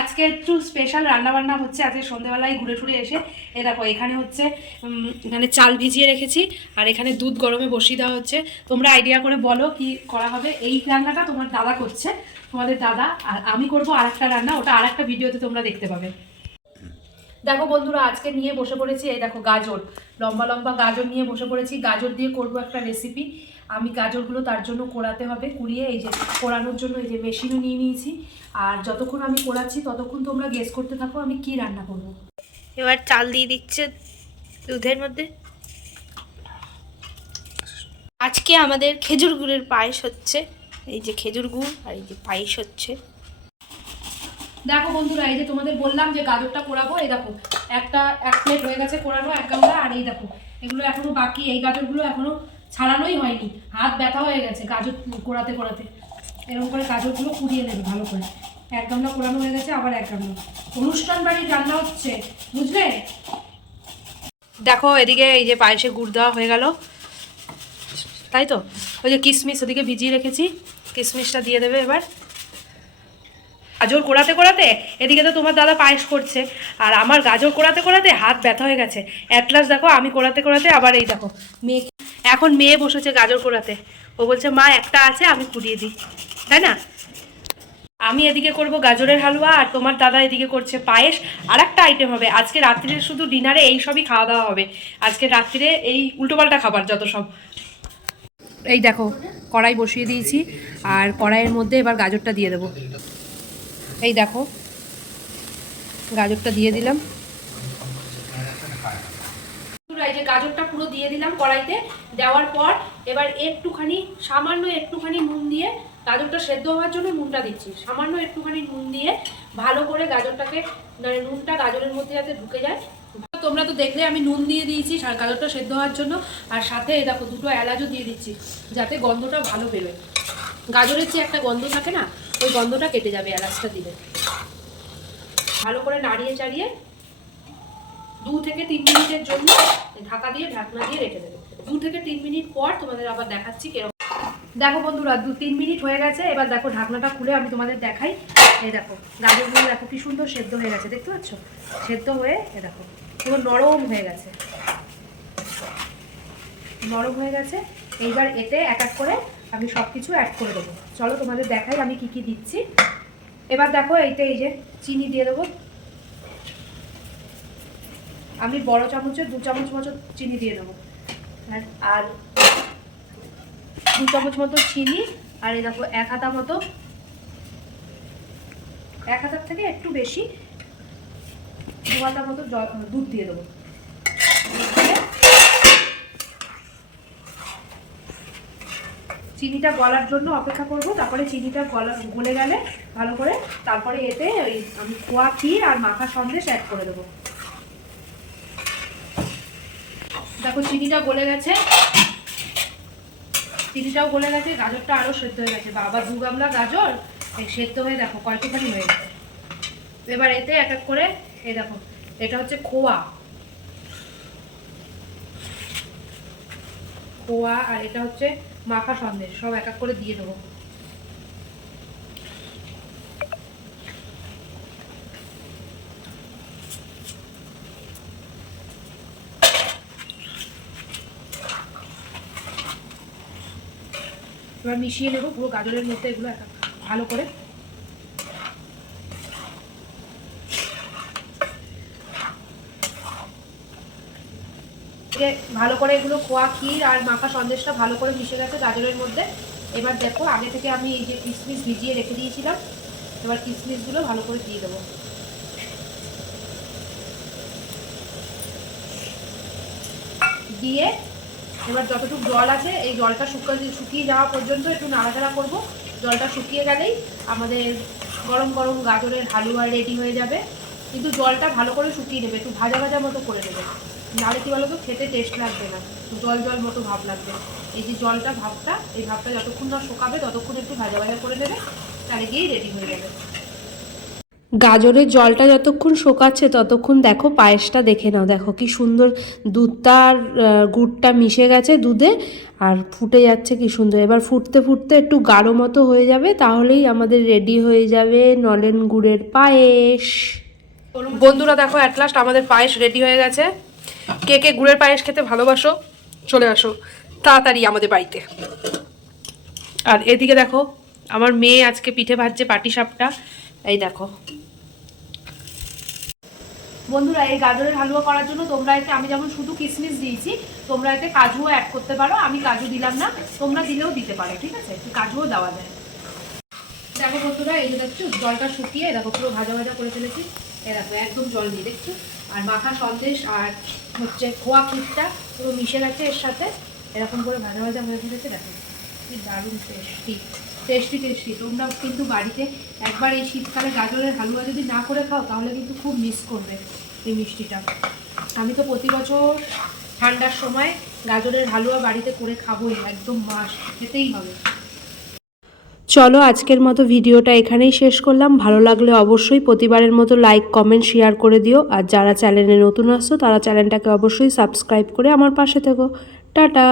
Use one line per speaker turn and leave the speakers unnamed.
আজকে একটু স্পেশাল রান্না বান্না হচ্ছে। আজকে সন্ধ্যেবেলায় ঘুরে ফুরে এসে এ দেখো, এখানে হচ্ছে এখানে চাল ভিজিয়ে রেখেছি, আর এখানে দুধ গরমে বসিয়ে দেওয়া হচ্ছে। তোমরা আইডিয়া করে বলো কি করা হবে। এই রান্নাটা তোমার দাদা করছে, তোমাদের দাদা, আর আমি করব আর একটা রান্না, ওটা আর একটা ভিডিওতে তোমরা দেখতে পাবে। দেখো বন্ধুরা, আজকে নিয়ে বসে পড়েছি, এই দেখো গাজর। লম্বা লম্বা গাজর নিয়ে বসে পড়েছি। গাজর দিয়ে করব একটা রেসিপি আমি গাজরগুলো তার জন্য কোড়াতে হবে, কুড়িয়ে এই যে কোড়ানোর জন্য এই যে মেশিনও নিয়ে নিয়েছি। আর যতক্ষণ আমি কোড়াচ্ছি ততক্ষণ তোমরা গেস করতে থাকো আমি কি রান্না করব।
এবার চাল দিয়ে দিচ্ছে দুধের মধ্যে। আজকে আমাদের খেজুর গুড়ের পায়েস হচ্ছে। এই যে খেজুর গুড় আর এই যে পায়েস হচ্ছে।
দেখো বন্ধুরা, এই যে তোমাদের বললাম যে গাজরটা কোড়াবো এই দেখো, একটা, এক প্লেট হয়ে গেছে কোড়ানো এক গামলা, আর এই দেখো, এগুলো এখনও বাকি, এই গাজরগুলো এখনও ছাড়ানোই হয়নি, হাত ব্যথা হয়ে গেছে গাজর কোড়াতে কোড়াতে এরকম করে গাজরগুলো কুড়িয়ে নেবে ভালো করে। এক গামলা কোড়ানো হয়ে গেছে, আবার এক গামলা। অনুষ্ঠান বাড়ির রান্না হচ্ছে, বুঝলে? দেখো, এদিকে এই যে পায়েসে গুড় দেওয়া হয়ে গেল। তাই তো? ওই যে কিশমিশ ওদিকে ভিজিয়ে রেখেছি কিশমিশটা দিয়ে দেবে এবার। গাজর কোড়াতে কোড়াতে এদিকে তো তোমার দাদা পায়েস করছে, আর আমার গাজর কোড়াতে কোড়াতে হাত ব্যথা হয়ে গেছে। অ্যাটলাস দেখো, আমি কোড়াতে কোড়াতে আবার এই দেখো, মেয়ে এখন মেয়ে বসেছে গাজর কোড়াতে। ও বলছে, মা, একটা আছে, আমি কুড়িয়ে দিই। তাই না? আমি এদিকে করব গাজরের হালুয়া, আর তোমার দাদা এদিকে করছে পায়েস। আর একটা আইটেম হবে, আজকে রাত্রিরে শুধু ডিনারে এই সবই খাওয়া দাওয়া হবে। আজকে রাত্রিরে এই উল্টোপাল্টা খাবার যত সব। এই দেখো, কড়াই বসিয়ে দিয়েছি, আর কড়াইয়ের মধ্যে এবার গাজরটা দিয়ে দেবো। এই দেখো, গাজরটা দিয়ে দিলাম। এই যে গাজরটা পুরো দিয়ে দিলাম কড়াইতে, দেওয়ার পর এবার একটুখানি, সামান্য একটুখানি নুন দিয়ে গাজরটা সেদ্ধ হওয়ার জন্য নুনটা দিচ্ছি। সামান্য একটুখানি নুন দিয়ে ভালো করে গাজরটাকে মানে নুনটা গাজরের মধ্যে যাতে ঢুকে যায়। তোমরা তো দেখলে আমি নুন দিয়ে দিয়েছি গাজরটা সেদ্ধ হওয়ার জন্য। আর সাথে দেখো দুটো এলাচও দিয়ে দিচ্ছি, যাতে গন্ধটা ভালো বেরোয়। গাজরের যে একটা গন্ধ থাকে না ওই গন্ধটা কেটে যাবে এলাচটা দিলে। ভালো করে নাড়িয়ে চাড়িয়ে দু থেকে তিন মিনিটের জন্য ঢাকা দিয়ে ঢাকনা দিয়ে রেখে দেবে। দু থেকে তিন মিনিট পর তোমাদের আবার দেখাচ্ছি কেরকম। দেখো বন্ধুরা, দু তিন মিনিট হয়ে গেছে, এবার দেখো ঢাকনাটা খুলে আমি তোমাদের দেখাই। এই দেখো, গাজরগুলো দেখো কি সুন্দর সেদ্ধ হয়ে গেছে, দেখতে পাচ্ছ? সেদ্ধ হয়ে, এ দেখো, পুরো নরম হয়ে গেছে। নরম হয়ে গেছে, এইবার এতে এক এক করে আমি সব কিছু অ্যাড করে দেবো। চলো তোমাদের দেখাই আমি কি কি দিচ্ছি। এবার দেখো এইতে এই যে চিনি দিয়ে দেবো। আমি বড় চামচের দু চামচ মতো চিনি দিয়ে দেবো। আর- আর দু চামচ মতো চিনি, আর এই দেখো এক হাতা মতো, এক হাতার থেকে একটু বেশি দু হাতা মতো দুধ দিয়ে দেবো। চিনিটা গলার জন্য অপেক্ষা করব, তারপরে চিনিটা গলা, গলে গেলে ভালো করে তারপরে এতে ওই আমি খোয়া ক্ষীর আর মাখা সন্দেশ অ্যাড করে দেবো। দেখো চিনিটা গলে গেছে। চিনিটাও গলে গেছে, গাজরটা আরও সেদ্ধ হয়ে গেছে। বাবা, দু গামলা গাজর, এই সেদ্ধ হয়ে দেখো কয়টুখানি হয়ে গেছে। এবার এতে এক এক করে, এই দেখো, এটা হচ্ছে খোয়া। খোয়া আর এটা হচ্ছে মাখা সন্দেশ, সব এক এক করে দিয়ে দেবো। এবার মিশিয়ে নেব, পুরো গাজরের মধ্যে এগুলো এক ভালো করে। এ ভালো করে এগুলো খোয়া ক্ষীর আর মাখা সন্দেশটা ভালো করে মিশে গেছে গাজরের মধ্যে। এবার দেখো, আগে থেকে আমি এই যে কিশমিশ ভিজিয়ে রেখে দিয়েছিলাম, এবার কিশমিশগুলো ভালো করে দিয়ে দেবো। দিয়ে এবার যতটুকু জল আছে, এই জলটা শুকিয়ে শুকিয়ে যাওয়া পর্যন্ত একটু নাড়াচাড়া করব। জলটা শুকিয়ে গেলেই আমাদের গরম গরম গাজরের হালুয়া রেডি হয়ে যাবে। কিন্তু জলটা ভালো করে শুকিয়ে নেবে, একটু ভাজা ভাজা মতো করে নেবে। নাহলে কি বলো তো খেতে টেস্ট লাগবে না। জল জল মতো ভাব লাগবে। এই যে জলটা ভাবটা এই ভাবটা যতক্ষণ না শোকাবে ততক্ষণ একটু ভাজা ভাজা করে নেবে তাহলে গিয়েই রেডি হয়ে যাবে। গাজরের জলটা যতক্ষণ শোকাচ্ছে ততক্ষণ দেখো পায়েসটা দেখে নাও। দেখো কি সুন্দর দুধটা আর গুড়টা মিশে গেছে দুধে আর ফুটে যাচ্ছে কি সুন্দর। এবার ফুটতে ফুটতে একটু গাঢ় মতো হয়ে যাবে তাহলেই আমাদের রেডি হয়ে যাবে নলেন গুড়ের পায়েস। বন্ধুরা দেখো অ্যাট লাস্ট আমাদের পায়েস রেডি হয়ে গেছে। কে কে গুড়ের পায়েস খেতে ভালোবাসো, চলে আসো তাড়াতাড়ি আমাদের বাড়িতে। আর এদিকে দেখো, আমার মেয়ে আজকে পিঠে ভাজছে পাটি সাপটা। এই দেখো। বন্ধুরা, এই গাজরের হালুয়া করার জন্য তোমরা এতে, আমি যেমন শুধু কিশমিশ দিয়েছি, তোমরা এতে কাজুও অ্যাড করতে পারো, আমি কাজু দিলাম না, তোমরা দিলেও দিতে পারো, ঠিক আছে? একটু কাজুও দেওয়া যায়। দেখো বন্ধুরা, এই যে দেখছ, জলটা শুকিয়ে দেখো পুরো ভাজা ভাজা করে ফেলেছি। এ দেখো, একদম জল নেই, দেখছ? আর মাখা সন্দেশ আর হচ্ছে খোয়া ক্ষীরটা পুরো মিশে গেছে এর সাথে। এরকম করে ভাজা ভাজা হয়ে ফেলেছে দেখো। কি দারুণ টেস্টি টেস্টি টেস্টি তোমরা কিন্তু বাড়িতে একবার এই শীতকালে গাজরের হালুয়া যদি না করে খাও, তাহলে কিন্তু খুব মিস করবে এই মিষ্টিটা। আমি তো প্রতি বছর ঠান্ডার সময় গাজরের হালুয়া বাড়িতে করে খাবোই, একদম মাস খেতেই হবে। চলো আজকের মতো ভিডিওটা এখানেই শেষ করলাম। ভালো লাগলে অবশ্যই প্রতিবারের মতো লাইক কমেন্ট শেয়ার করে দিও। আর যারা চ্যানেলে নতুন আসছো, তারা চ্যানেলটাকে অবশ্যই সাবস্ক্রাইব করে আমার পাশে থেকো। টাটা!